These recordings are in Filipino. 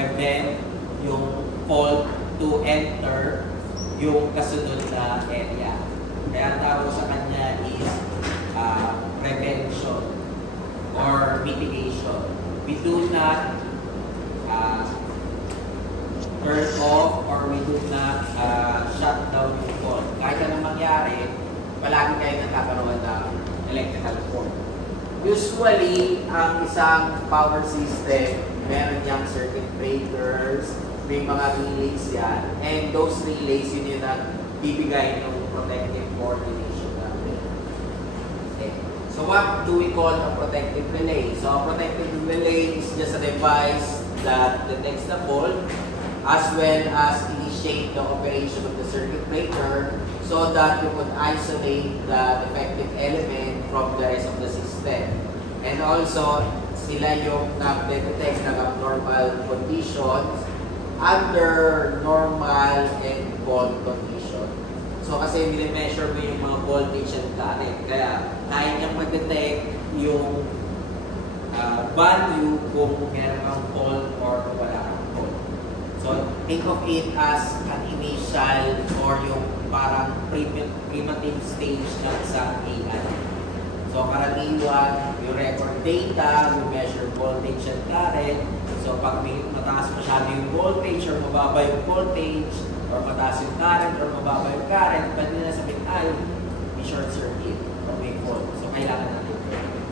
prevent yung fault to enter yung kasunod na area. Kaya tawag sa kanya is prevention or mitigation. We do not turn off or we do not shut down yung fault. Kahit anong mangyari, palagi kayo nagkakaroon ng electrical fault. Usually, ang isang power system, meron niyang circuit breakers, may mga relays yan, and those relays yun yung nagbibigay ng protective coordination natin. Okay. So what do we call a protective relay? So a protective relay is just a device that detects the fault as well as initiate the operation of the circuit breaker so that you could isolate the defective element from the rest of the system. And also, sila yung nag-detect ng abnormal conditions under normal and fault condition. So kasi mini-measure mo yung mga voltage and current. Kaya kaya niyang mag-detect yung value kung meron kang fault or wala kang fault. So think of it as an initial or yung parang primitive stage ng isang AI. So karaniwan, you record data, you measure voltage and current. So pag may mataas masyado yung voltage or mababa yung voltage or mataas yung current or mababa yung current, pwede na sabihin, may short circuit or may fault. So kailangan natin.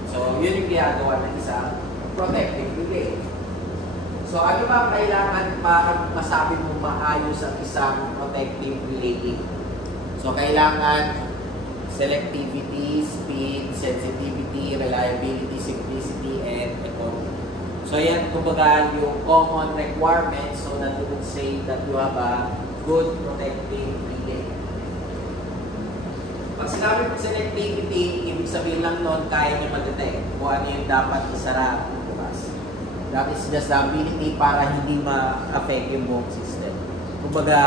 So yun yung ginagawa ng isang protective relay. So ano ba kailangan para masabi mo maayos ang isang protective relay? So kailangan selectivity, speed, sensitivity, reliability, simplicity, and economy. So yan, kumbaga yung common requirements so that you would say that you have a good protective relay. Pag sinabi mo selectivity, ibig sabihin lang noon kaya niya mag-detect kung ano yung dapat isara bukas. That is just the ability para hindi ma-affect yung buong system. Kumbaga,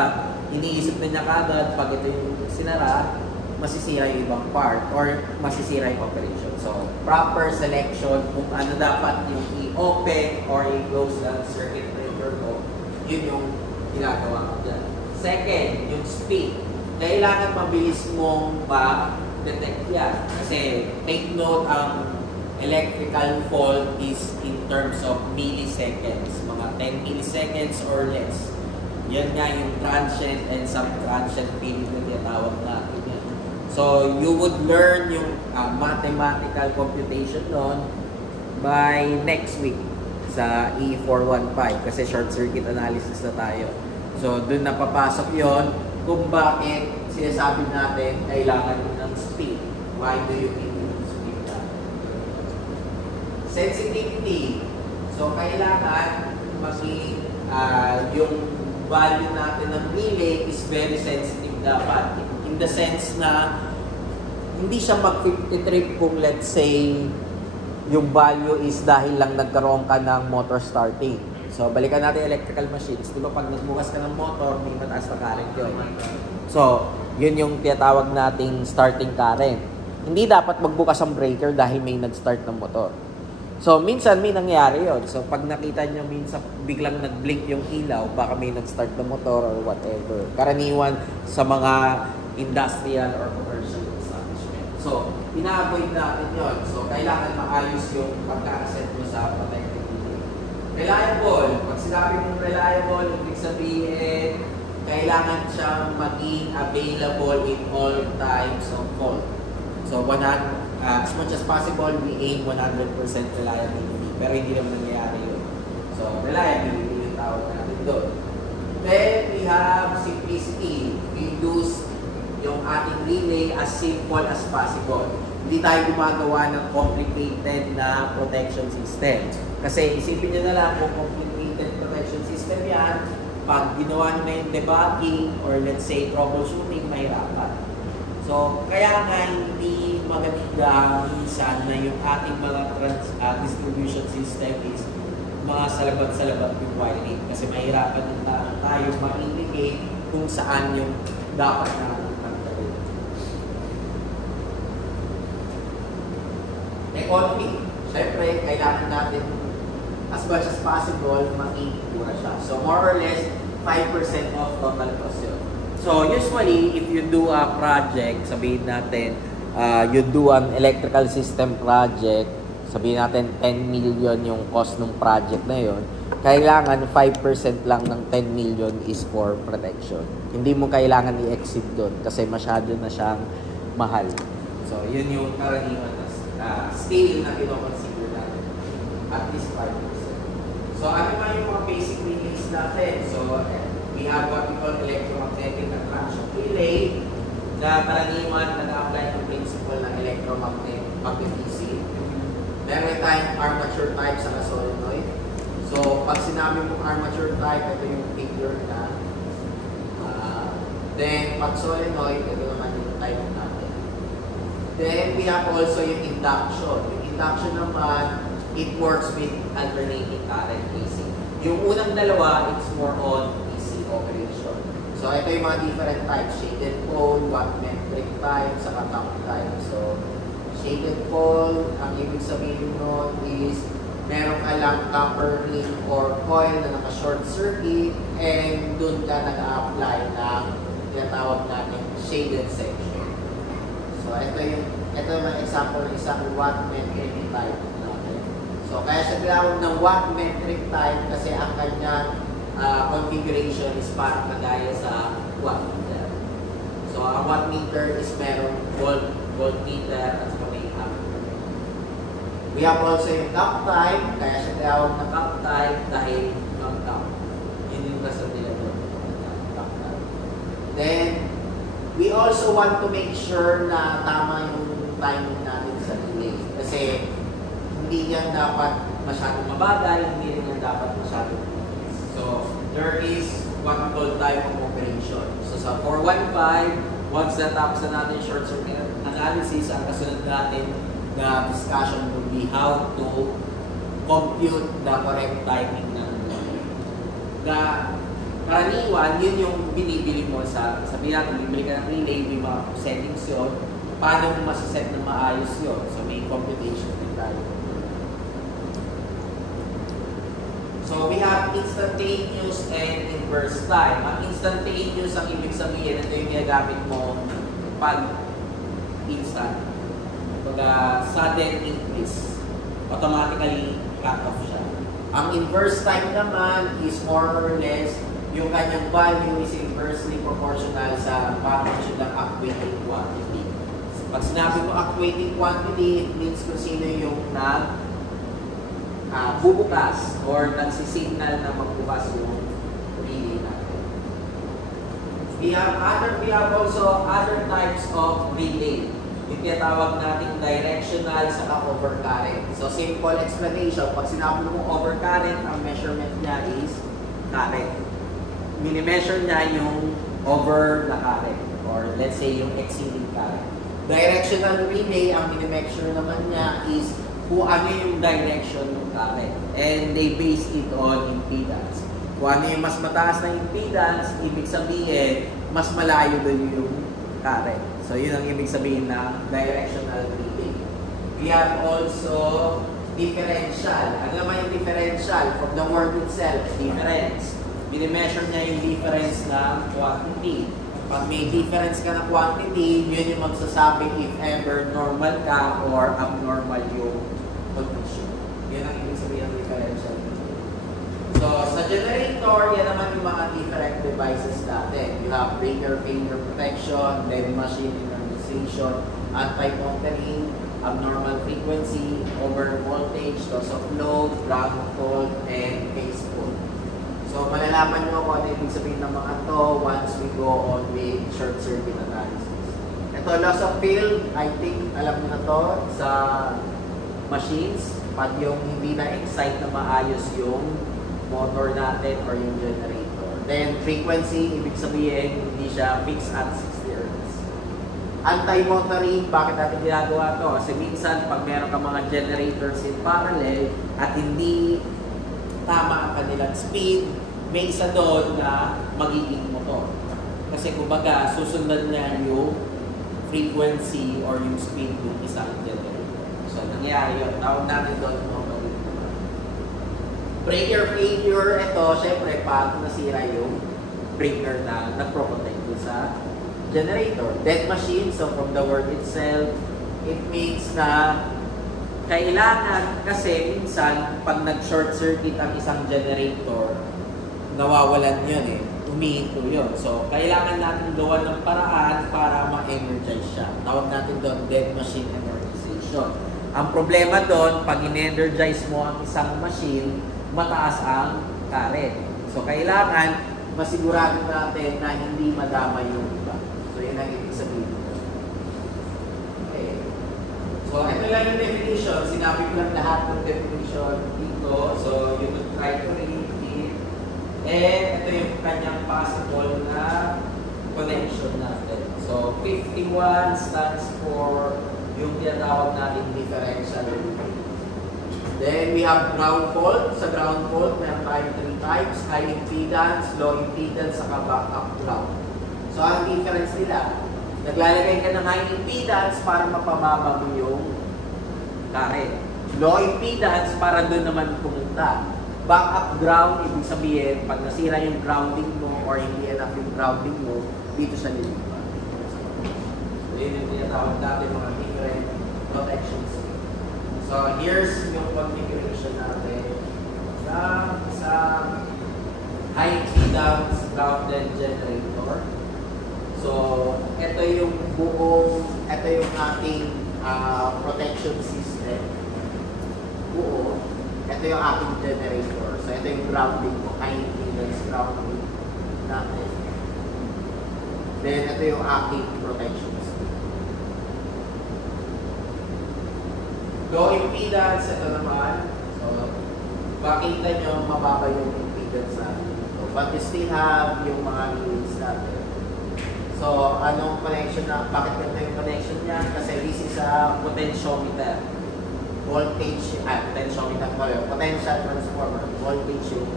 iniisip na niya kagad pag ito yung sinara, masisira yung ibang part or masisira yung operation. So, proper selection kung ano dapat yung i-open or i-close ng circuit breaker ko, yun yung ginagawa ko dyan. Second, yung speed. Kailangan mabilis mong ma-detect yan. Kasi, take note, ang electrical fault is in terms of milliseconds. Mga 10 milliseconds or less. Yan nga yung transient and sub-transient period na tinatawag natin. So, you would learn yung mathematical computation nun by next week sa E415 kasi short circuit analysis na tayo. So, dun na papasok yon kung bakit sinasabi natin kailangan ng speed. Why do you need speed na? Sensitivity. So, kailangan maging yung value natin ng relay is very sensitive dapat. In the sense na hindi siya mag-50 trip kung let's say yung value is dahil lang nagkaroon ka ng motor starting. So, balikan natin electrical machines. Di ba pag nagbukas ka ng motor, may mataas na current yun. So, yun yung tinatawag nating starting current. Hindi dapat magbukas ang breaker dahil may nag-start ng motor. So, minsan may nangyari yun. So, pag nakita nyo minsan biglang nag-blink yung ilaw, baka may nag-start ng motor or whatever. Karaniwan sa mga industrial or commercial establishment. So, ina-avoid natin yun. So, kailangan maayos yung pagkakaset mo sa protective relay. Reliable. Pag sinabi mong reliable, ibig sabihin, kailangan siyang maging available in all times of fault. So, as much as possible, we aim 100% reliability. Pero hindi naman nangyayari yun. So, reliability yung tawag natin doon. Then, we have simplicity. We use yung ating relay as simple as possible. Hindi tayo gumagawa ng complicated na protection system. Kasi isipin nyo na lang kung complicated protection system yan, pag ginawa nyo na yung debugging or let's say troubleshooting, mahirapan. So, kaya nga hindi maganda minsan na yung ating mga distribution system is mga salabat-salabat yung wiring. Kasi mahirapan na tayo ma-indicate kung saan yung dapat na economy. Siyempre, kailangan natin as much as possible, maging mura siya. So more or less, 5% of total cost yun. So usually, if you do a project, sabihin natin, you do an electrical system project, sabihin natin 10 million yung cost ng project na yun, kailangan 5% lang ng 10 million is for protection. Hindi mo kailangan i-exceed doon kasi masyado na siyang mahal. So yun yung karaniwan na scale na pinoconsider natin. At least 5%. So ano ba yung mga basic relays natin? So we have what we call electromagnetic attraction relay na karaniwan nag-apply ng principle ng electromagnetism. Meron tayong armature type sa solenoid. So pag sinabi mong armature type, ito yung figure na. Then pag solenoid, ito naman yung type natin. Then we have also yung induction. Yung induction naman, it works with alternating current AC. Yung unang dalawa, it's more on AC operation. So ito yung mga different types. Shaded pole, wattmetric type, saka top type. So shaded pole, ang ibig sabihin nun is meron ka lang copper ring or coil na naka-short circuit and dun ka nag-a-apply ng tinatawag natin shaded section. So ito yung example ng isang wattmetric type natin. So kaya siya tinawag ng wattmetric type kasi ang kanyang configuration is parang kagaya sa wattmeter. So ang wattmeter is merong voltmeter at saka may ammeter. We have also yung cup type, kaya siya tinawag na cup type dahil yung cup. Yun yung nasa nila doon. Cup type. Then, we also want to make sure na tama yung timing natin sa relay. Kasi, hindi yan dapat masyadong mabagal, hindi rin yan dapat masyadong mabilis. So, there is what we call type of operation. So, sa 415, once natapos na natin short circuit analysis, ang kasunod natin na discussion would be how to compute the correct timing ng relay. Na karaniwan, yun yung binibili mo sa, sabihin natin, bibili ka ng relay, may mga settings yun, paano mo masaset na maayos yun? So may computation din tayo. So we have instantaneous and inverse time. Ang instantaneous, ang ibig sabihin, ito yung ginagamit mo pag instant. Pag sudden increase, automatically cut off siya. Ang inverse time naman is more or less yung kanyang value is inversely proportional sa magnitude ng actuating quantity. Pag sinabi mo actuating quantity, it means kung sino yung bubukas or nagsisignal na magbukas yung relay natin. We have also other types of relay. Yung tinatawag natin directional sa overcurrent. So simple explanation, pag sinabi mo overcurrent, ang measurement niya is current. Mini-measure niya yung over the current or let's say yung exceeding current. Directional relay, ang mini-measure naman niya is kung ano yung direction ng current. And they base it on impedance. Kung ano yung mas mataas na impedance, ibig sabihin, mas malayo doon yung current. So, yun ang ibig sabihin ng directional relay. We have also differential. Ano naman yung differential? From the word itself, difference. Mini-measure niya yung difference ng quantity. Pag may difference ka na quantity, yun yung magsasabing if ever normal ka or abnormal yung condition. Yun ang ibig sabihin ng differential. So, sa generator, yan naman yung mga different devices natin. You have breaker failure protection, dead machine energization, anti-monitoring, abnormal frequency, over voltage, loss of load, ground fault, and phase fault. So, malalaman nyo kung ano ibig sabihin ng mga to once we go on with short circuit analysis. Ito, loss of field, I think alam nyo na to sa machines, pag yung hindi na-excite na maayos yung motor natin or yung generator. Then, frequency, ibig sabihin, hindi siya fixed at 60 Hz. Anti-motoring, bakit natin ginagawa to? Kasi minsan, pag meron ka mga generators in parallel at hindi tama ang kanilang speed, may isa doon na magiging motor. Kasi kumbaga, susundan niya yung frequency or yung speed ng isang generator. So, nangyari yun. Tawag natin doon mga magiging motor. Breaker failure, ito, syempre, pag nasira yung breaker na nagpro-protect sa generator. Dead machine, so from the word itself, it means na kailangan, kasi minsan, pag nag-short circuit ang isang generator, nawawalan yun umihinto yun. So, kailangan natin gawa ng paraan para ma-energize siya. Tawag natin doon, dead machine energization. Ang problema doon, pag in-energize mo ang isang machine, mataas ang current. So, kailangan masigurado natin na hindi madama yung iba. So, yun ang ibig sabihin. Okay. So, ito lang yung definition. Sinabi ko lang lahat ng definition dito. So, you could try to read it. And ito yung kanyang possible na connection natin. So, 51 stands for yung tinatawag natin differential. Then we have ground fault. Sa ground fault, meron tayong 3 types. High impedance, low impedance, saka backup ground. So, ang difference nila, naglalagay ka ng high impedance para mapamaba mo yung current. Low impedance para doon naman pumunta. Backup ground, ibig sabihin, pag nasira yung grounding mo or hindi enough yung grounding mo, dito siya nilipat. So, yun yung tinatawag natin mga different protections. So, here's yung configuration natin ng isang high impedance grounded generator. So, ito yung ating protection system. Buo. Ito yung ating generator. So, ito yung grounding mo, high impedance grounding natin. Then, ito yung ating protection system. Low impedance, ito naman. So, makita nyo, mababa yung impedance natin. So, but we still have yung mga relays natin. So, anong connection na, bakit ganito yung connection niya? Kasi this is a potentiometer. Voltage, potentiometer ko yun. Potential transformer. Voltage yung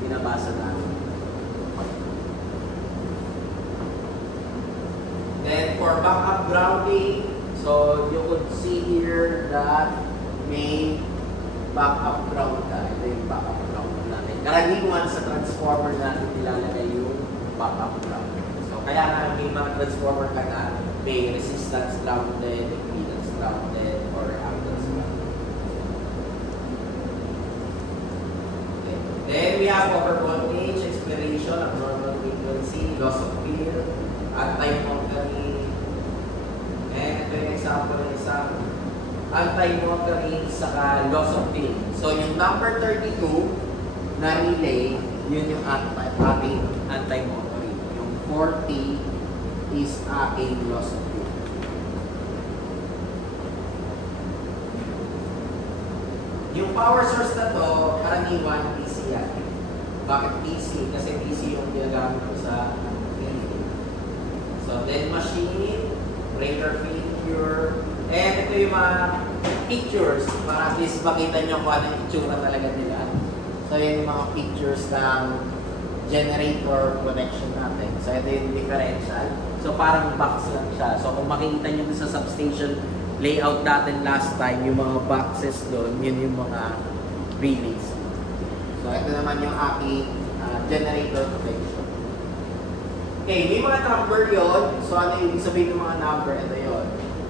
binabasa natin. Then, for backup grounding, so, you could see here that may backup ground na. Ito yung backup ground natin. Karaniwan sa transformer natin nilalagay yung backup ground. So, kaya nga may mga transformer ka na may resistance grounded, impedance grounded, or reactance grounded. Okay. Then, we have overvoltage, expiration, abnormal frequency, loss of field, anti-montering. And ito yung example ng isang anti-montering saka loss of field. So, yung number 32 na relay, yun yung ating anti-montering. Yung 40 is ating loss of field. Yung power source na to, karaniwan DC yan. Bakit DC? Kasi DC yung ginagamit ko sa relay. So, then machine, breaker failure, and ito yung mga pictures para at least makita nyo kung ano yung itsura talaga nila. So, yun yung mga pictures ng generator connection natin. So, ito yung differential. So, parang box lang siya. So, kung makikita nyo sa substation layout natin last time, yung mga boxes doon, yun yung mga relays. So, ito naman yung aking generator protection. Okay, may mga number yon. So, ano yung sabihin ng mga number? Ito yon.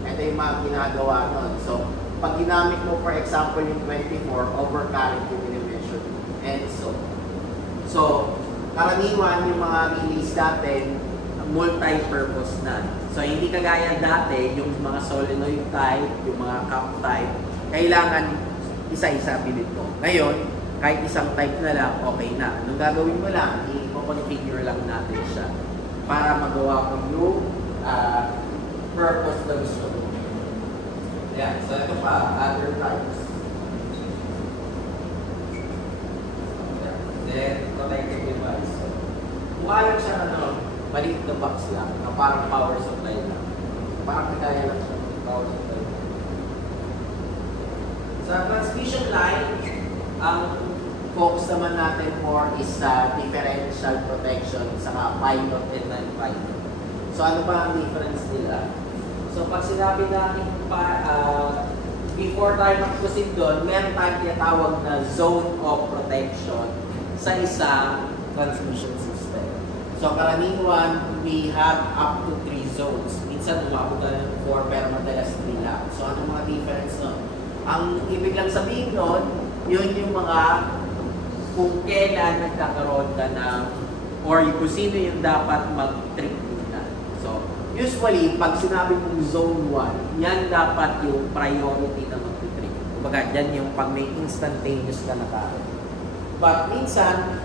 Ito yung mga ginagawa nun. So, pag ginamit mo, for example, yung 24, overcurrent yung measure. And so, karaniwan yung mga release natin, multi-purpose na. So, hindi kagaya dati, yung mga solenoid type, yung mga cap type, kailangan isa-isa pilit mo. Ngayon, kahit isang type na lang, okay na. Anong gagawin mo lang, i-configure lang natin siya para magawa mo yung purpose na gusto mo. Ayan, so ito pa, other types. Then, protected device. Mukha lang siya, maliit na box lang, na parang power supply lang. Parang kaya lang siya, power supply lang. Sa transmission line, ang focus naman natin more is sa differential protection, saka pilot and non-pilot. So, ano ba ang difference nila? So, pag sinabi natin before tayo mag-proceed doon, meron tayong tinatawag na zone of protection sa isang transmission system. So, karaniwan, we have up to 3 zones. Minsan, umabot na ng 4, pero madalas 3 lang. So, anong mga difference nun? Ang ibig lang sabihin nun, yun yung mga kung kailan nagkakaroon ka ng or kung sino yung dapat mag-trip muna. So, usually, pag sinabi mong zone 1, yan dapat yung priority na mag-trip. Kumbaga, yan yung pag may instantaneous ka na current. But minsan,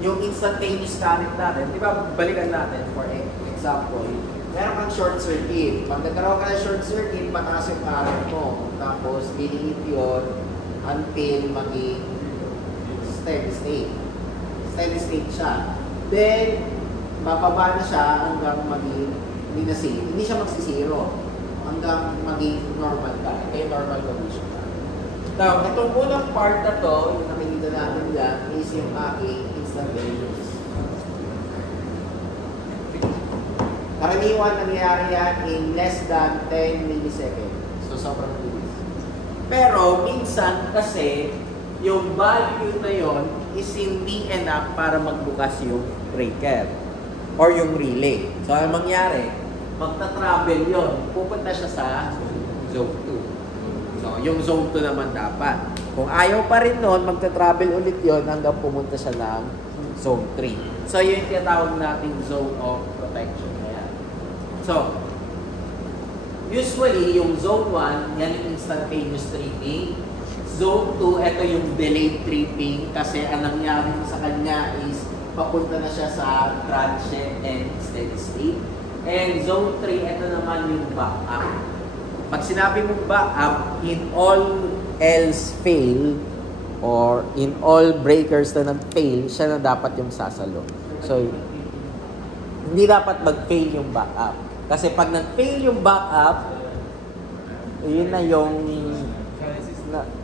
yung instantaneous current natin, di ba, balikan natin, for example, meron kang short circuit. Pag nagkaroon ka ng short circuit, mataas yung current mo. Tapos, diniit yun until maging steady state. Steady state siya. Then, bababa na siya hanggang maging, hindi siya magsisiro. Hanggang maging normal ka. Ito yung normal condition ka. Now, itong unang part na to, yung nakikita natin dyan, is yung aking instantaneous. Karaniwan nangyayari yan in less than 10 milliseconds. So, sobrang bilis. Pero, minsan kasi, yung value na yon is hindi enough para magbukas yung breaker or yung relay. So, ano mangyari? Magta-travel yon. Pupunta siya sa zone 2. So, yung zone 2 naman dapat. Kung ayaw pa rin nun, magta-travel ulit yon hanggang pumunta siya ng zone 3. So, yun yung tinatawag nating zone of protection. Ayan. So, usually, yung zone 1, yan yung instantaneous tripping. Zone 2, ito yung delayed tripping kasi ang nangyari sa kanya is papunta na siya sa transient and steady state. And zone 3, ito naman yung backup. Pag sinabi mong backup, in all else fail or in all breakers na nag-fail, siya na dapat yung sasalo. So, hindi dapat mag-fail yung backup. Kasi pag nag-fail yung backup, yun na yung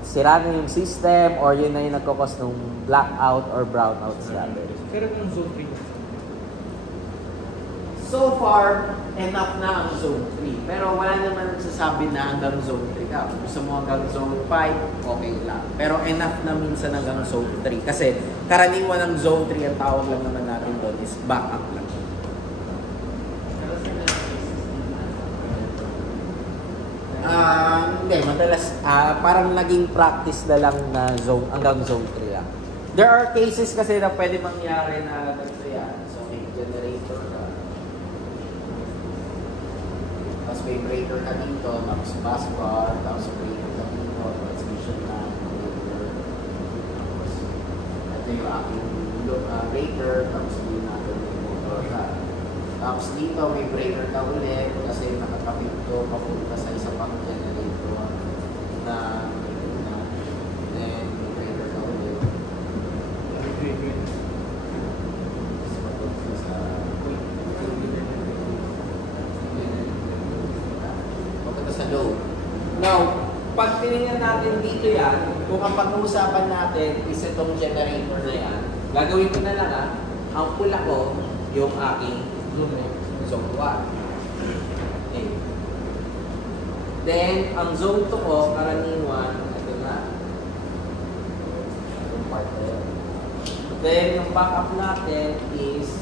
sira na yung system or yun na yung nagkakos ng blackout or brownouts natin. Pero kung zone 3? So far, enough na ang zone 3. Pero wala naman nagsasabi na hanggang zone 3 ka. Gusto mo hanggang zone 5, okay lang. Pero enough na minsan hanggang zone 3. Kasi karaniwan ng zone 3, ang tawag lang naman natin doon is backup lang. Hindi, madalas parang naging practice na lang na zone, hanggang zone 3 lang. There are cases kasi na pwede mangyari na ganito yan. So, may generator ka. Tapos may breaker ka dito, tapos bus bar, tapos breaker ka dito, transmission na, breaker. Tapos, ito yung aking breaker, tapos hindi natin yung motor ka. Tapos dito may breaker ka ulit kasi nakatapit to papunta sa isa pang generator na then may breaker ka ulit. Papunta sa load. Now, pag tinignan natin dito yan, kung ang pag-uusapan natin is itong generator na yan, gagawin ko na lang ang pula ko yung aking zone 1. Okay. Then, ang zone 2 ko, karaniwan, ito na. Itong part na yun. Then, yung backup natin is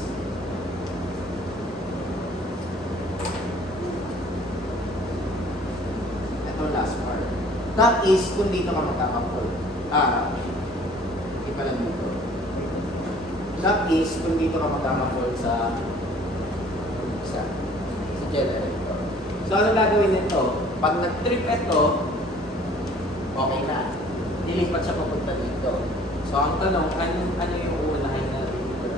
ito last part. That is, kung dito ka magkakapol. Iba lang dito. That is, kung dito ka magkakapol sa generator. So, ano gagawin nito? Pag nag-trip ito, okay na. Nilipat siya papunta dito. So, ang tanong, ano yung uunahin na dito?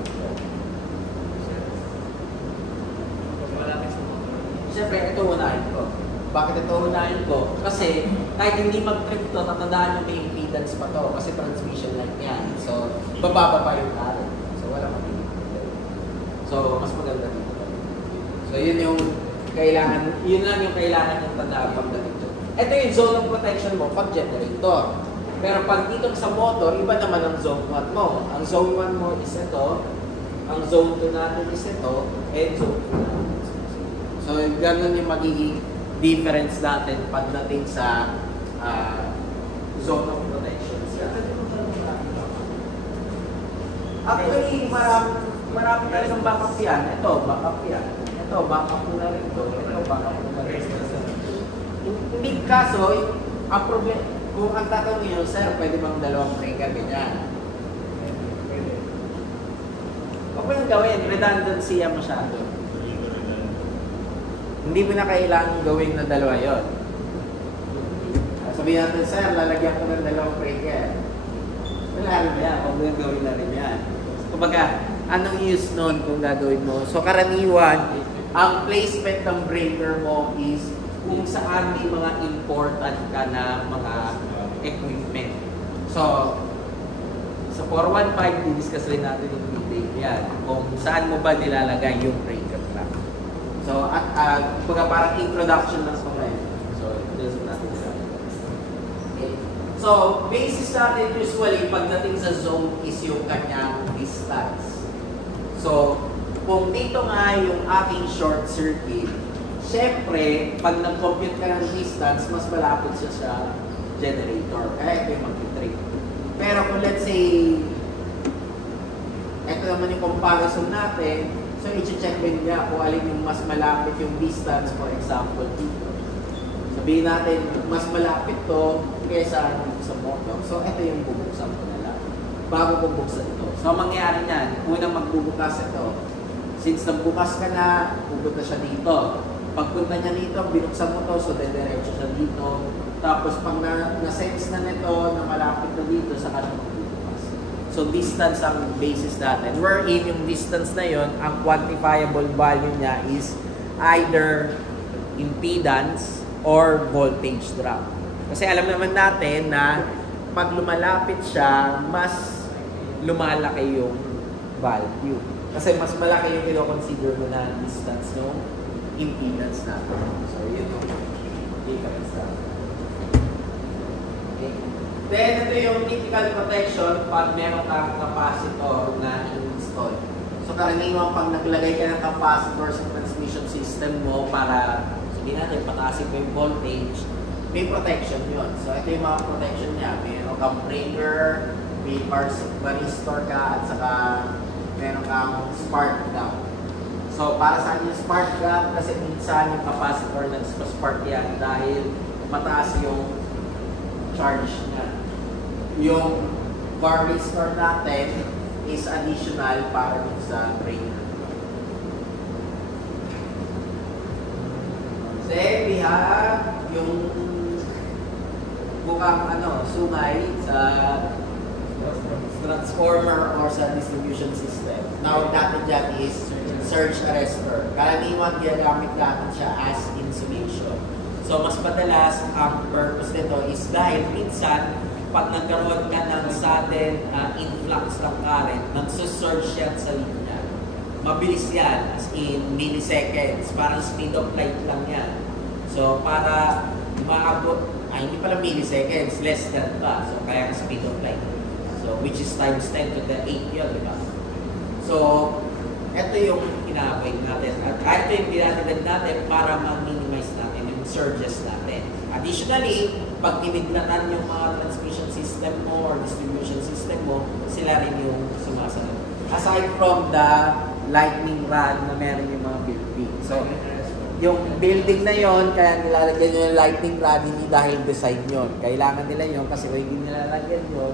Siyempre, ito unahin ko. Bakit ito unahin ko? Kasi, kahit hindi mag-trip to, tatandaan yung may impedance pa to. Kasi transmission line yan. So, bababa pa yung current. So, wala mapili. So, mas maganda dito. So, yun yung kailangan, yun lang yung kailangan yung tandaan pagdating dito. Ito yung zone of protection mo pag generator. Pero pag dito sa motor, iba naman ang zone 1 mo. Ang zone 1 mo is ito, ang zone 2 natin is ito, and zone 2 natin is ito. So, ganun yung magiging difference natin pagdating sa zone of protection siya. Actually, marami talagang backup yan. Ito, backup yan. Ito, backup po na rin ito. Ito, backup po na rin ito. Hindi kaso, ang problem, kung ang tatanong nyo, sir, pwede bang dalawang breaker ganyan? Pwede. Huwag mo yung gawin, redundancy yan masyado. Hindi mo na kailangan gawin na dalawa yun. Sabihin natin, sir, lalagyan ko ng dalawang breaker. Wala rin yan, huwag mo yung gawin na rin yan. Kumbaga, anong use nun kung gagawin mo? So, karaniwan, ang placement ng breaker mo is kung saan may mga important ka na mga equipment. So, sa 415, didiscuss rin natin yung detail yan. Kung saan mo ba nilalagay yung breaker clock. So, kumbaga parang introduction lang sa ngayon. So, this is natin nila. Okay. So, basis natin usually pagdating sa zone is yung kanyang distance. So, kung dito nga yung aking short circuit, syempre, pag nag-compute ka ng distance, mas malapit siya sa generator. Kaya ito yung mag-trip. Pero kung let's say, ito naman yung comparison natin, so i-check din niya kung alin yung mas malapit yung distance, for example, dito. Sabihin natin, mas malapit to kaysa sa motor. So, ito yung bubuksan ko na lang. Bago ko buksan ito. So, mangyayari niyan, unang magbubukas ito. Since nagbukas ka na, pupunta siya dito. Pagpunta niya dito, binuksan mo to, so dediretso siya dito. Tapos pag na-sense na nito na malapit na dito, saka siya magbubukas. So distance ang basis natin. Wherein yung distance na yon, ang quantifiable value niya is either impedance or voltage drop. Kasi alam naman natin na pag lumalapit siya, mas lumalaki yung value. Kasi mas malaki yung kino-consider mo na distance ng impedance natin. So, yun yung difference natin. Okay. Then, ito yung typical protection pag meron kang capacitor na i-install. So, karaniwan pag naglagay ka ng capacitor sa transmission system mo para, sabihin natin, pataasin mo yung voltage, may protection yun. So, ito yung mga protection niya. Meron kang breaker, may varistor ka, at saka meron kang spark gap. So, para saan yung spark gap? Kasi minsan yung capacitor nag-spark yan dahil mataas yung charge niya. Yung varistor natin is additional para dun sa breaker. Then, we have yung bukang sungay sa transformer or sa distribution system. Tawag natin dyan is surge arrestor. Karaniwan ginagamit natin siya as insulation. So mas madalas ang purpose nito is dahil minsan pag nagkaroon ka ng sudden influx ng current, nagsusurge yan sa linya. Mabilis yan, as in milliseconds, parang speed of light lang yan. So para maabot, hindi pala milliseconds, less than pa. So kaya speed of light. So, which is times 10 to the 8 yun, di ba? So, ito yung ina-avoid natin. At ito yung dinadagdag natin para ma-minimize natin yung surges natin. Additionally, pag tiniglatan yung mga transmission system mo or distribution system mo, sila rin yung sumasagot. Aside from the lightning rod na meron yung mga building. So, yung building na yon kaya nilalagyan nyo yung lightning rod, hindi dahil design yun. Kailangan nila yun kasi kung hindi nilalagyan yun,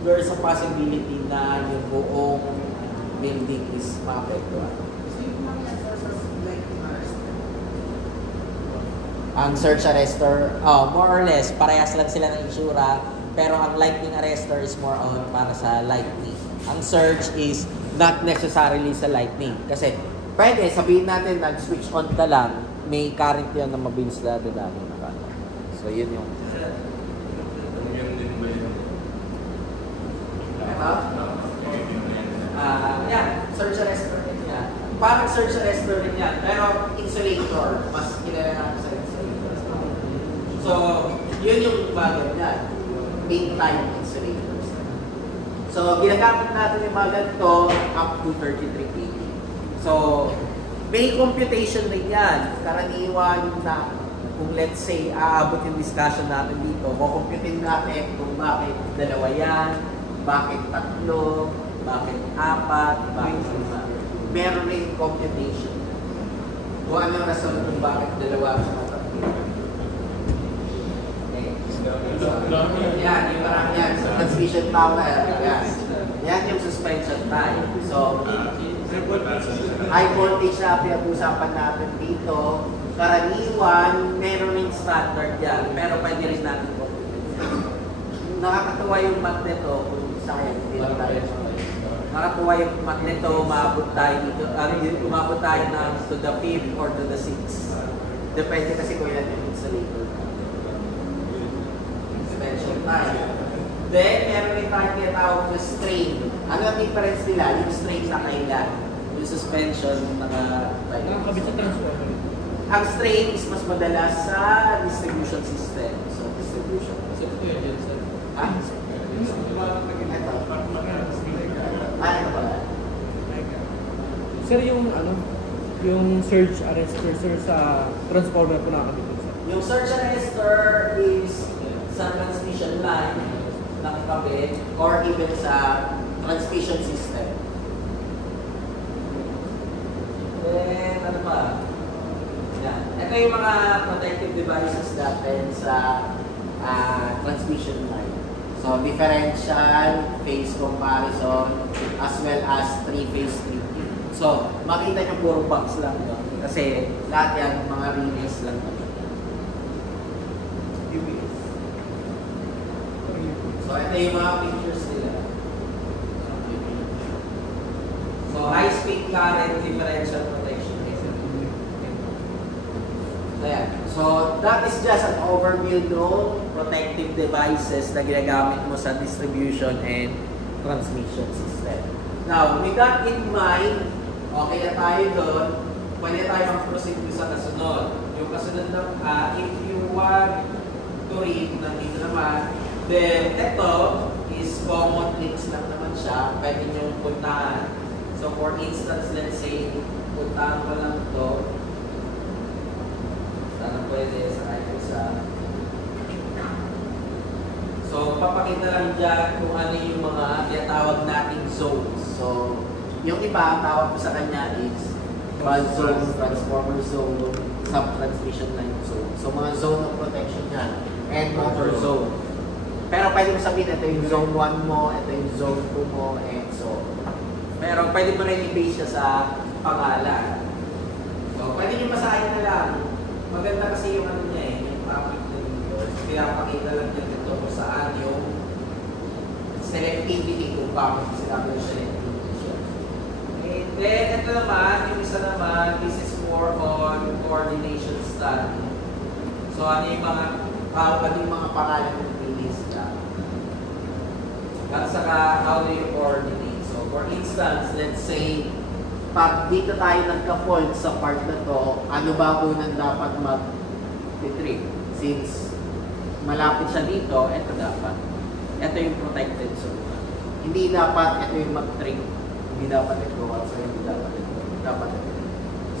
there's a possibility na yung buong building is maapektuhan. Ang surge arrestor, more or less, parehas lang sila ng insura, pero ang lightning arrestor is more on para sa lightning. Ang surge is not necessarily sa lightning. Kasi pwede, sabihin natin, nag-switch on ka lang, may current yun na mabilis na dadami na. So yun yung surge arrestor rin yan. Parang surge arrestor rin yan. Pero insulator, mas kilala namin sa insulator. So, yun yung bagay niyan. Main time insulators. So, ginagamit natin yung mga ganito up to 33 kV. So, may computation rin yan. Karaniwan na kung let's say aabot yung discussion natin dito, kukumputin natin kung bakit dalawa yan, bakit tatlo, bakit apat, bakit lima. Meron rin computation. Kung ano rason kung bakit dalawa sa tatlo. Okay. Yan, yung parang yan. So, transmission power. Yan. Yan yung suspension time. So, high voltage na pinag-usapan natin dito. Karaniwan, meron rin standard yan. Pero pwede rin natin computation. Nakakatuwa yung math nito kung sayang. Nakakatuwa yung math nito, umabot tayo dito. Umabot tayo na to the 5th or to the 6th. Depende kasi kung yan yung insulator. Suspension time. Then, meron rin tayo tinatawag na strain. Ano ang difference nila? Yung strain sa kailan. Yung suspension Nakakabit sa transformer. ang strain is mas madalas sa distribution system. So, distribution. Saan po yun, sir? Ha? Ito. Ito pala. Sir, yung ano, yung surge arrestor, sir, sa transformer po nakakabit, sir. Yung surge arrestor is sa transmission line nakakabit or even sa transmission system. Then, ano pa? Yan. Ito yung mga protective devices natin sa transmission line. So, differential, phase comparison, as well as three-phase tripping. So, makita nyo puro box lang. No? Kasi lahat yan, mga relays lang. So, ito yung mga pictures nila. So, high-speed current differential protection. Ayan. So, that is just an overview ng protective devices na ginagamit mo sa distribution and transmission system. Now, with that in mind, okay na tayo doon, pwede tayo mag-proceed sa kasunod. Yung kasunod na, if you want to read, nandito naman, then ito is common links lang naman siya, pwede nyo puntahan. So, for instance, let's say, puntahan ko lang ito. Sana pwede sa kahit isa. So, papakita lang dyan kung ano yung mga tinatawag nating zones. So, yung iba, ang tawag ko sa kanya is valve zone, transformer zone, sub-transmission line zone. So, mga zone of protection yan. And motor zone. Pero pwede mo sabihin, ito yung zone 1 mo, ito yung zone 2 mo, and so. Pero pwede mo rin i-base siya sa pangalan. So, pwede nyo masahin na lang. Maganda kasi yung ano niya yung topic na dito. Pinapakita lang niya dito kung saan yung selectivity, kung bakit sinabi yung selectivity siya. And then, ito naman, yung isa naman, this is more on coordination study. So, ano yung mga pangalan ng release niya. At saka, how do you coordinate? So, for instance, let's say, pag dito tayo nagka-fault sa part na to, ano ba unang dapat mag-treat? Since malapit siya dito, ito dapat. Ito yung protected zone. Hindi dapat ito yung mag-treat. Hindi dapat ito. So, hindi dapat ito. Dapat ito.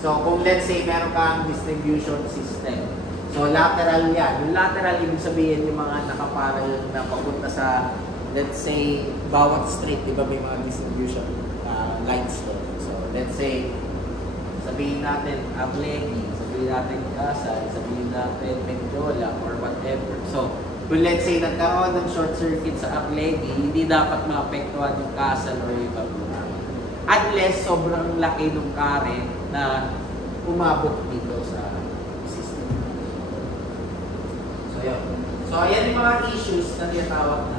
So, kung let's say meron kang distribution system. So, lateral yan. Yung lateral, ibig sabihin yung mga nakaparal na papunta sa, let's say, bawat street, di ba may mga distribution lines doon. Let's say, sabihin natin Aglegi, sabihin natin Kasal, sabihin natin Mendiola, or whatever. So, kung let's say nagkaroon ng short circuit sa Aglegi, hindi dapat maapektuhan yung Kasal or yung Baguna. Unless sobrang laki ng current na umabot dito sa system. So, yun. So, yan yung mga issues na tinatawag natin.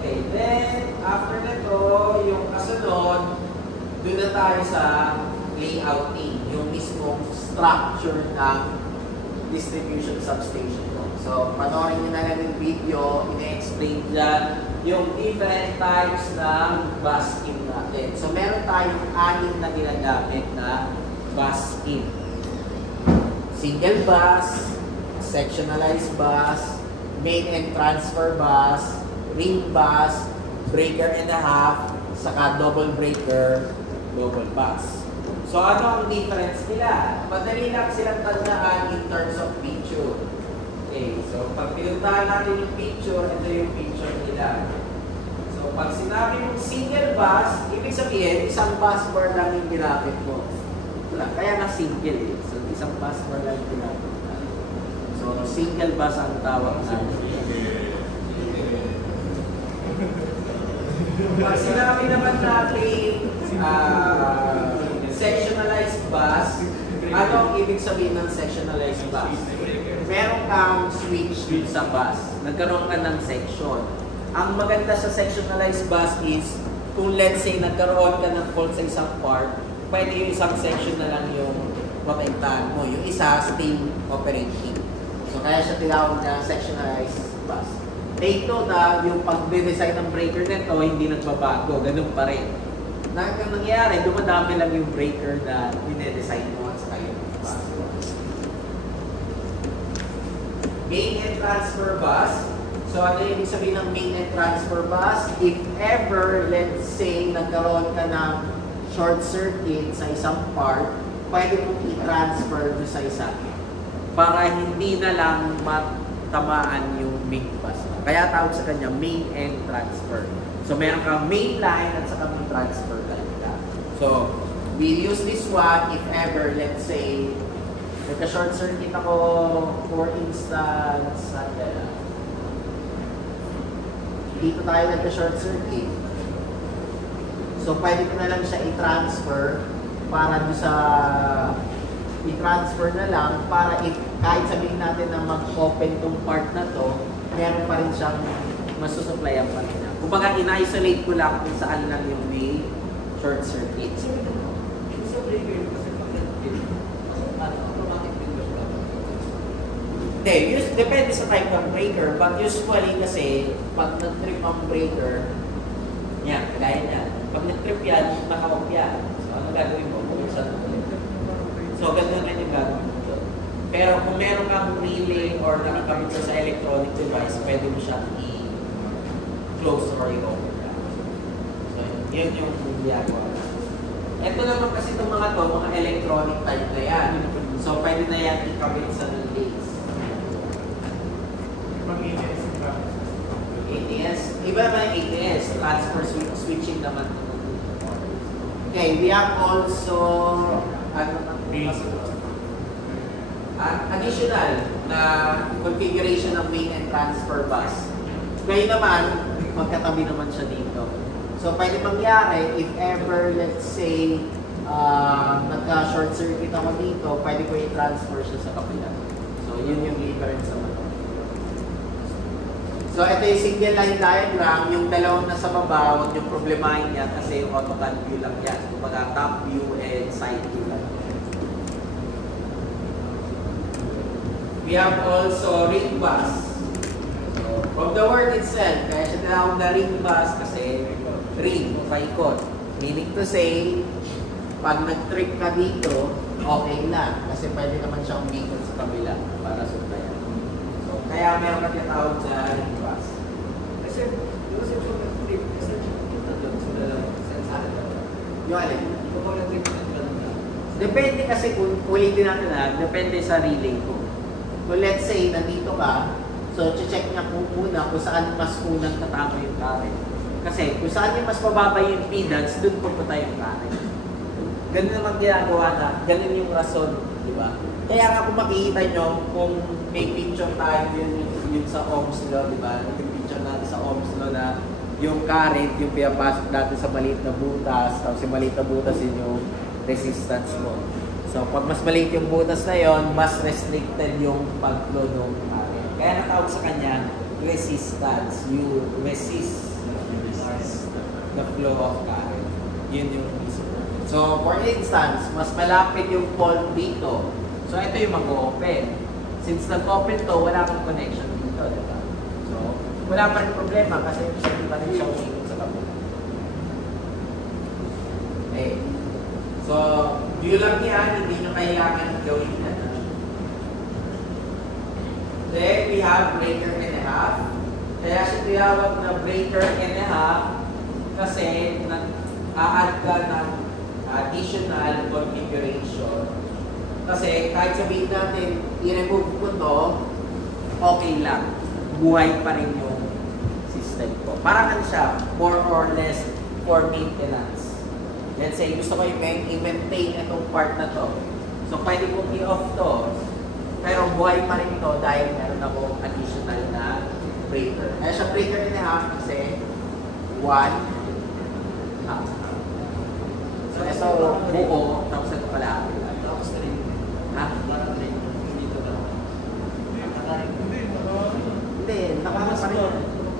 Okay, then, after nito, yung kasunod, doon na tayo sa layouting, yung mismong structure ng distribution substation ko. So, panoorin nyo na lang yung video, ina-explain dyan yung different types ng bus scheme natin. So, meron tayong 6 na ginagamit na bus scheme. Single bus, sectionalized bus, main and transfer bus, ring bus, breaker and a half, saka double breaker, double bus. So ano ang difference nila? Madali lang silang tandaan in terms of picture. Okay, so pag pinuntahan natin yung picture, ito yung picture nila. So pag sinabi mong single bus, ibig sabihin, isang bus bar lang yung ginamit mo. Wala, kaya na single eh. So isang bus bar lang yung ginamit mo. So single bus ang tawag natin. Pag sinabi naman natin sectionalized bus, ano ang ibig sabihin ng sectionalized bus? Meron kang switch dun sa bus. Nagkaroon ka ng section. Ang maganda sa sectionalized bus is, kung let's say nagkaroon ka ng fault sa isang part, pwede yung isang section na lang yung mapintahan mo. Yung isa, stay operating. So kaya siya tinawag na sectionalized bus. Take note na yung pag-design ng breaker nito, hindi nagbabago. Ganun pa rin. Ang nangyayari, dumadami lang yung breaker na dinedesign mo at saka yung bus. Main and transfer bus. So ano yung ibig sabihin ng main and transfer bus? If ever, let's say, nagkaroon ka ng short circuit sa isang part, pwede mong i-transfer doon sa isa. Para hindi na lang matamaan yung main bus. Kaya tawag sa kanya main and transfer. So meron kang main line at saka may transfer line. So we use this one if ever, let's say, nagka-short circuit ako, for instance, dito tayo nagka-short circuit. So pwede ko na lang siya i-transfer para doon sa i-transfer na lang para if kahit sabihin natin na mag-open tong part na to, meron pa rin siyang masusupplyan pa rin. Kumbaga, in-isolate ko lang kung saan lang yung may short circuit. Hindi, depende sa type ng breaker, but usually kasi, pag nag-trip ang breaker, yan, kagaya yan. Pag nag-trip yan, naka-off yan. So, ano gagawin mo? So, ganun rin yung gagawin mo. Pero kung meron kang relay or nakakabit sa electronic device, pwede mo siyang i-close or i-open. So, yun yung ginagawa. Ito naman kasi itong mga to, mga electronic type na yan. So, pwede na yan ikabit sa relays. ATS? Iba naman ATS. Transfer switching naman. Okay, we have also additional na configuration ng main and transfer bus. Ngayon naman, magkatabi naman siya dito. So, pwede mangyari, if ever, let's say, nagka-short circuit ako dito, pwede ko i-transfer siya sa kabila. So, yun yung difference naman. So, ito yung single line diagram. Yung dalawang nasa baba, huwag yung problemahin yan kasi yung AutoCAD view lang yan. Kumbaga, top view and side view lang. We have also ring bus. So, from the word itself, kaya siya tinawag na ring bus kasi ring, paikot. Meaning to say, pag nag-trip ka dito, okay na. Kasi pwede naman siyang umikot sa kabila para supplyan. So, kaya meron ka tinawag na ring bus. Kasi, yung sa trip, kasi yung alin? Depende kasi kung ulitin natin na, depende sa relay ko. So let's say, nandito ka, so check niya po muna kung saan mas unang tatama yung current. Kasi kung saan yung mas mababa yung impedance, doon pupunta yung current. Ganun naman ginagawa na, ganun yung rason, di ba? Kaya nga kung makikita nyo, kung may picture tayo yun sa Ohm's Law, di ba? Yung picture natin sa Ohm's Law na yung current, yung pinapasok natin sa maliit na butas, tapos yung maliit na butas yun yung resistance mo. So, pag mas maliit yung butas na yon, mas restricted yung pag-flow ng current. Kaya natawag sa kanya, resistance. You resist the flow of current. Yun yung reason. So, for instance, mas malapit yung fault dito. So, ito yung mag-open. Since nag-open to, wala kang connection dito, diba? So, wala pa rin problema kasi hindi pa rin siya umikot sa kabila. Okay. So, view lang yan, hindi nyo kailangan gawin na. Then, we have breaker and a half. Kaya siya tinawag na breaker and a half kasi nag-a-add ka ng additional configuration. Kasi kahit sabihin natin, i-remove ko to, okay lang. Buhay pa rin yung system ko. Parang ano siya, more or less for maintenance. Let's say, gusto ko i-maintain itong part na to. So, pwede kong i-off to. Pero buhay pa rin to dahil meron akong additional na breaker. Kaya siya breaker and a half kasi 1 half. So, ito buo, tapos ito pala. Tapos na rin. Ha? Parang rin. Dito na. Hindi,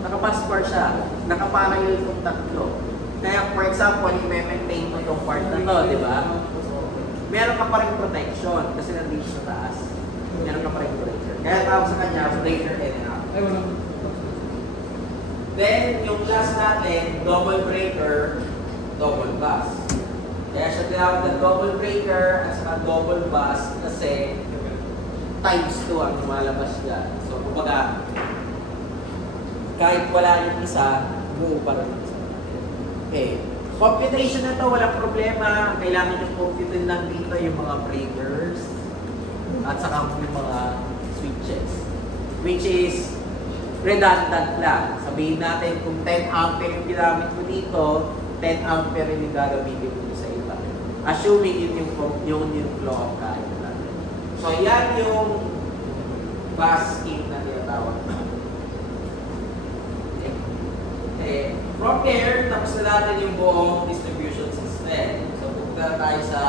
nakapaspar siya. Nakaparallel kung tatlo. Kaya for example, i-maintain mo itong part na to, di ba? Meron ka pa rin protection kasi nandito sa taas. Meron ka pa rin breaker. Kaya tawag sa kanya, breaker and a half. Ay, wala. Then, yung last natin, double breaker, double bus. Kaya siya tinawag na double breaker at saka double bus kasi times 2 ang lumalabas dyan. So, kumbaga, kahit wala yung isa, buo pa rin yung isa. Okay. Computation na to, walang problema. Kailangan yung computin lang dito yung mga breakers at saka yung mga switches. Which is redundant lang. Sabihin natin kung 10 ampere yung ginamit mo dito, 10 ampere yung gagamitin mo sa iba. Assuming yun yung flow of current natin. So yan yung bus scheme na tinatawag. Okay. From there, tapos na natin yung buong distribution system. So pupunta na tayo sa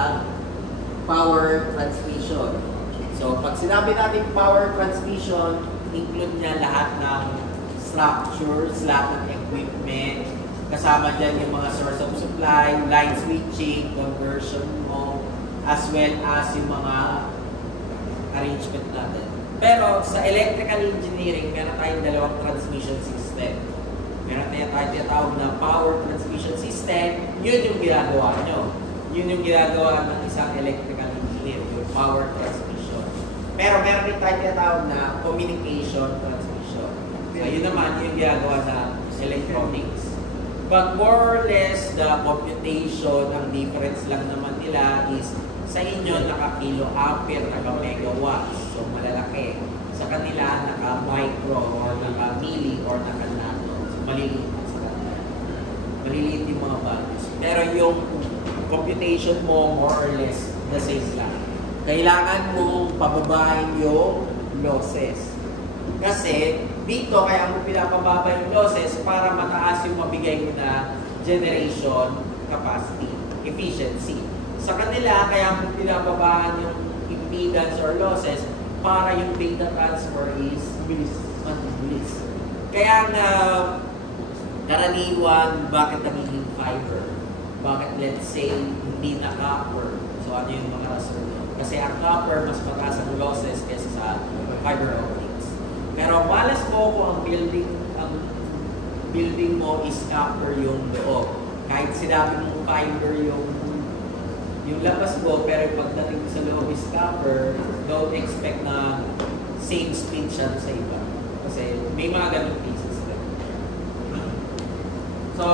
power transmission. So pag sinabi natin power transmission, include niya lahat ng structures, lahat ng equipment, kasama dyan yung mga source of supply, line switching, conversion mo, as well as yung mga arrangement natin. Pero sa electrical engineering, meron tayong dalawang transmission system. Meron tayong tinatawag na power transmission system, yun yung ginagawa nyo. Yun yung ginagawa ng isang electrical engineer, yung power transmission. Pero meron din tayong tinatawag na communication transmission. So yun naman yung ginagawa na electronics. But more or less, the computation, ang difference lang naman nila is sa inyo naka-kiloampere, naka-megawatts. So malalaki. Sa kanila naka-micro or naka-milli or naka-nano. So maliliit sa kanila. Maliliit yung mga values. Pero yung computation mo more or less the same lang. Kailangan mong pababahin yung losses. Kasi dito, kaya mo pinapababa yung losses para mataas yung mabigay mo na generation capacity, efficiency. Sa kanila, kaya mo pinababahan yung impedance or losses para yung data transfer is mabilis. Kaya nga, karaniwan, bakit nagiging fiber? Bakit let's say, hindi na copper? So ano yung mga rason yun? Kasi ang copper, mas mataas ang losses kaysa sa fiber optics. Pero malas mo kung ang building mo is copper yung loob. Kahit sinabi mong fiber yung labas mo, pero pagdating sa loob is copper, don't expect na same speed siya sa iba. Kasi may mga ganong pieces ka. So,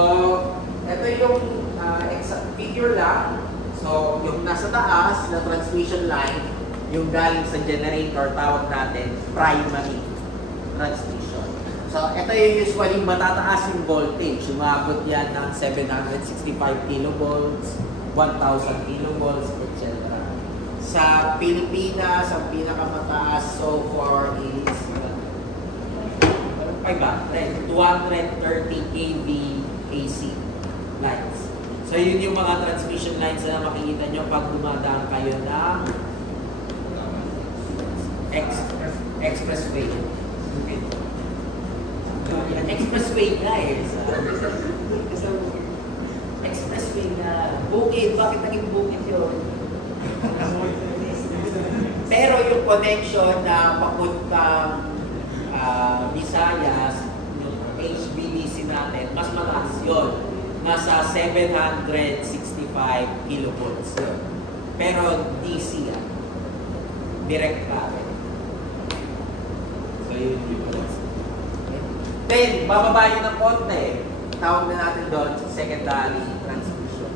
ito yung figure lang. So, yung nasa taas na transmission line, yung galing sa generator, tawag natin primary transmission. So, ito yung usually matataas yung voltage. Umabot yan ng 765 kilovolts, 1,000 kilovolts, etc. Sa Pilipinas, ang pinakamataas so far is 230 kV AC lines. So, yun yung mga transmission lines na makikita nyo pag dumadaan kayo ng expressway. Expressway na eh. Expressway na. Bukid. Bakit naging bukid yun? Pero yung connection na papuntang Visayas, yung HVDC natin, mas mataas yun. Nasa 765 kilovolts yun. Pero DC yan. Direct current. So yun yung Then, bababa yun ng konti. Tawag na natin doon sa secondary transmission.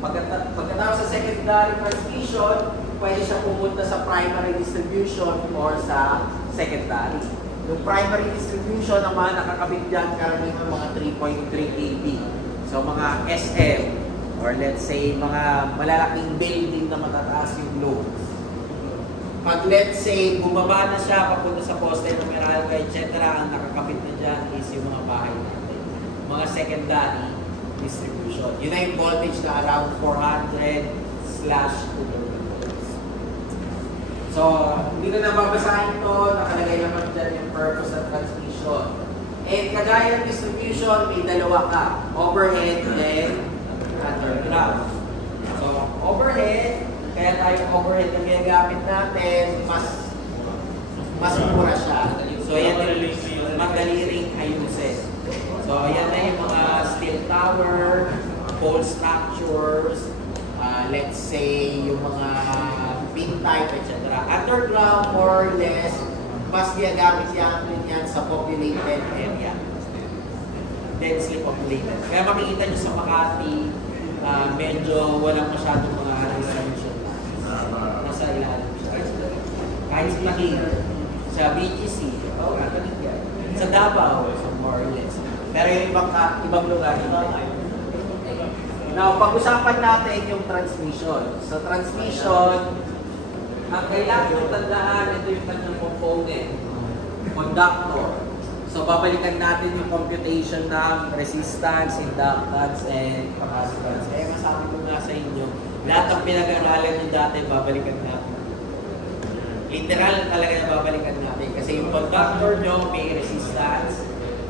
Pagkatapos sa secondary transmission, pwede siya pumunta sa primary distribution or sa secondary. Yung primary distribution naman, nakakabit dyan karamihan mga 3.3 kV. So mga SM, or let's say mga malalaking building na matataas yung load. Pag let's say, bumaba na siya, papunta sa poste, numeralka, etc., ang nakakabit na dyan is yung mga bahay natin. Mga secondary distribution. Yun na yung voltage na around 400/200 volts. So, hindi ko na babasahin to, nakalagay naman dyan yung purpose ng transmission. And kagaya ng distribution, may dalawa ka, overhead and underground. So, overhead, kaya tayo overhead na ginagamit natin, mas mura siya. So, yan yung madali ring ayusin. So, yan na yung mga steel tower, pole structures, let's say, yung mga pin type, etc. Underground, more or less, mas ginagamit yan sa populated area. Densely populated. Kaya makikita nyo sa Makati, medyo walang masyadong mga residential nasa ilalim siya. Kahit sa Taguig, sa BGC, sa Davao, so more or less. Pero yung ibang lugar, now, pag-usapan natin yung transmission. So, transmission, ang kailangan yung tandaan, ito yung kanyang component, conductor. So, babalikan natin yung computation ng resistance, inductance, and capacitance. Eh, masabi ko nga sa inyo, lahat ng pinag-aralan nyo dati, babalikan natin. Literal talaga na babalikan natin. Kasi yung conductor nyo, may resistance,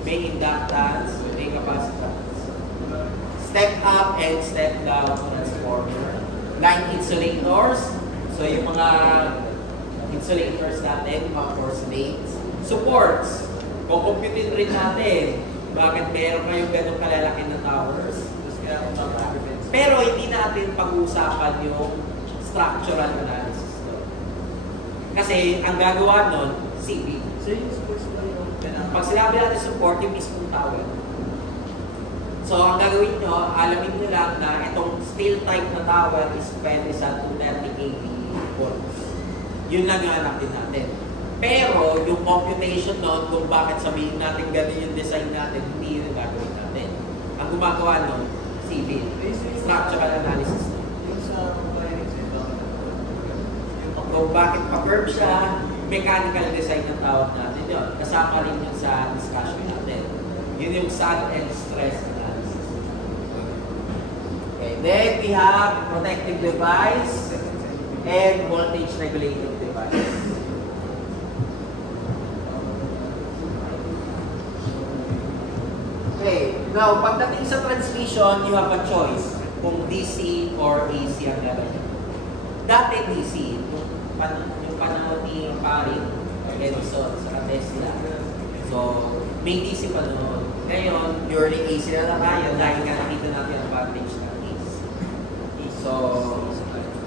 may inductance, may capacitance. Step up and step down transformer. Line insulators. So yung mga insulators natin, mga porcelains. Supports. Kukumputin rin natin. Bakit meron kayong ganong kalalaki na towers? Pero hindi natin pag-uusapan yung structural analysis. Kasi ang gagawa nun, CV. Pag sinabi natin support, yung mismong tower. So, ang gagawin nyo, alamin nyo lang na itong steel type na tower is pwede sa 230 kV volts. Yun lang yung hanapin natin. Pero, yung computation nun, kung bakit sabihin natin ganun yung design natin, hindi yun yung gagawin natin. Ang gumagawa nun, civil, structural analysis. Kung bakit pa-curve siya, mechanical design ng tawag natin yun. Kasama rin yun sa discussion natin. Yun yung sag and stress analysis. Okay, then we have protective device and voltage regulating device. Okay, now pagdating sa transmission, you have a choice kung DC or AC ang gagawin. Dati DC, yung panahon ni Paring Edison sa Tesla. So, may DC pa noon. Ngayon, purely AC na tayo dahil nga nakita natin ang advantage ng AC. So,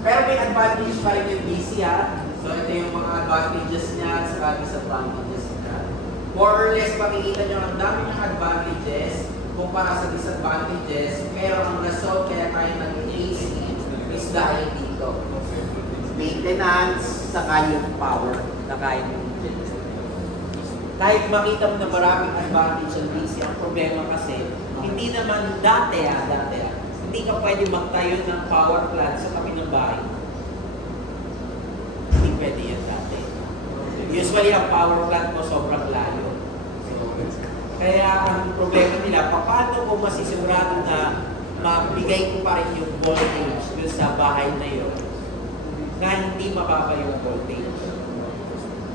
pero may advantage pa rin yung DC ha. So, ito yung mga advantages niya at saka disadvantages niya. More or less, makikita nyo ang dami ng advantages kumpara sa disadvantages, pero ang result kaya tayo ng AC is dahil dito. Maintenance, saka yung power na kaya yung kahit makita mo na maraming advantage ang DC, ang problema kasi, hindi naman dati hindi ka pwede magtayo ng power plant sa tabi ng bahay. Hindi pwede yan dati. Usually, ang power plant mo sobrang layo. Kaya ang problema nila, paano ko masisigurado na mabigay ko pa rin yung voltage dun sa bahay na yun na hindi mababa yung voltage.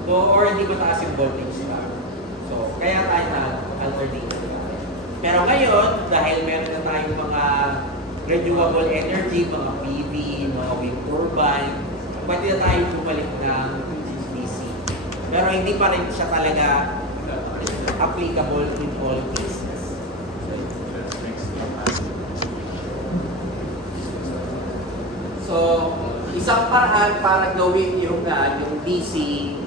So, or hindi mataas yung voltage na. So, kaya tayo na alternative. Pero ngayon, dahil meron na tayong mga renewable energy, mga PV, mga wind turbine, pwede na tayo bumalik ng DC. Pero hindi pa rin siya talaga applicable in all cases. So, isang paraan para gawin yung DC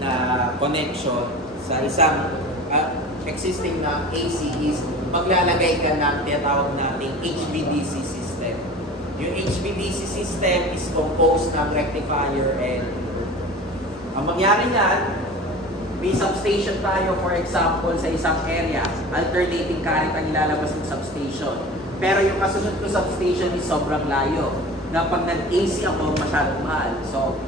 na connection sa isang existing na AC is maglalagay ka ng tinatawag nating HVDC system. Yung HVDC system is composed ng rectifier and ang mangyari niyan, may substation tayo, for example, sa isang area, alternating current ang ilalabas ng substation. Pero yung kasunod ko substation is sobrang layo. Na pag nag-AC ako, masyadong mahal. So,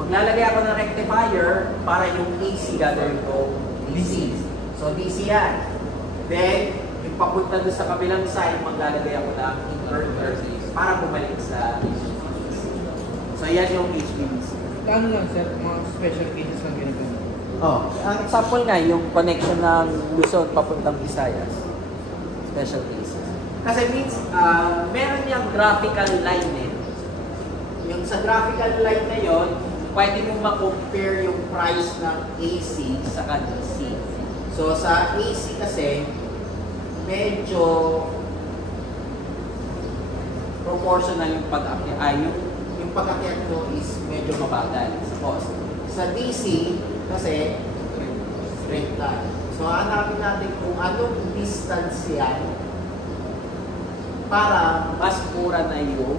maglalagay ako ng rectifier para yung AC gagawin ko DC. So, DC yan. Then, yung papunta doon sa kabilang side, maglalagay ako ng inverter para bumalik sa DC. So, yan yung HVDC. Ano lang sir, mga special cases lang ginagawa? Oh, ang example nga, yung connection ng Luzon papuntang Visayas. Special cases. Kasi means, meron niyang graphical line eh. Yung sa graphical line na yon, pwede mo ma-compare yung price ng AC sa DC. So sa AC kasi, medyo proportional yung pag-akyat. Yung pag-akyat mo is medyo mabagal sa cost. Sa DC, kasi straight line. So hanapin natin kung anong distance yan para mas mura na yung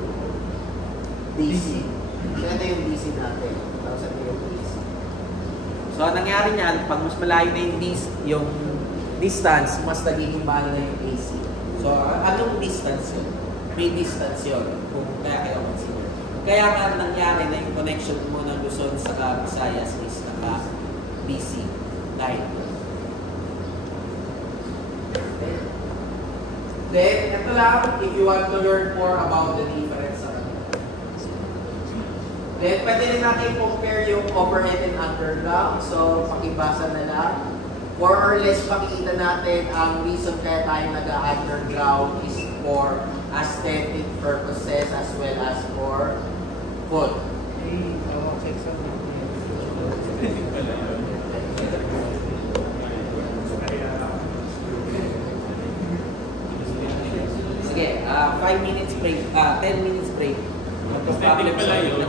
DC. So ito yung DC natin. Tapos ito yung DC. So ang nangyari niyan, pag mas malayo na yung distance, mas nagiging mahal na yung AC. So anong distance yun? May distance yun. Kung kaya kayo consider. Kaya nga nangyari na yung connection mo ng Luzon sa Visayas is naka-DC line. Then, ito lang, if you want to learn more about the difference. Then, pwede rin natin compare yung overhead and underground. So, pakibasa na lang. More or less, makikita natin ang reason kaya tayo nag-underground is for aesthetic purposes as well as for food. Sige, 5 minutes break, 10 minutes break. Aesthetic pala yun.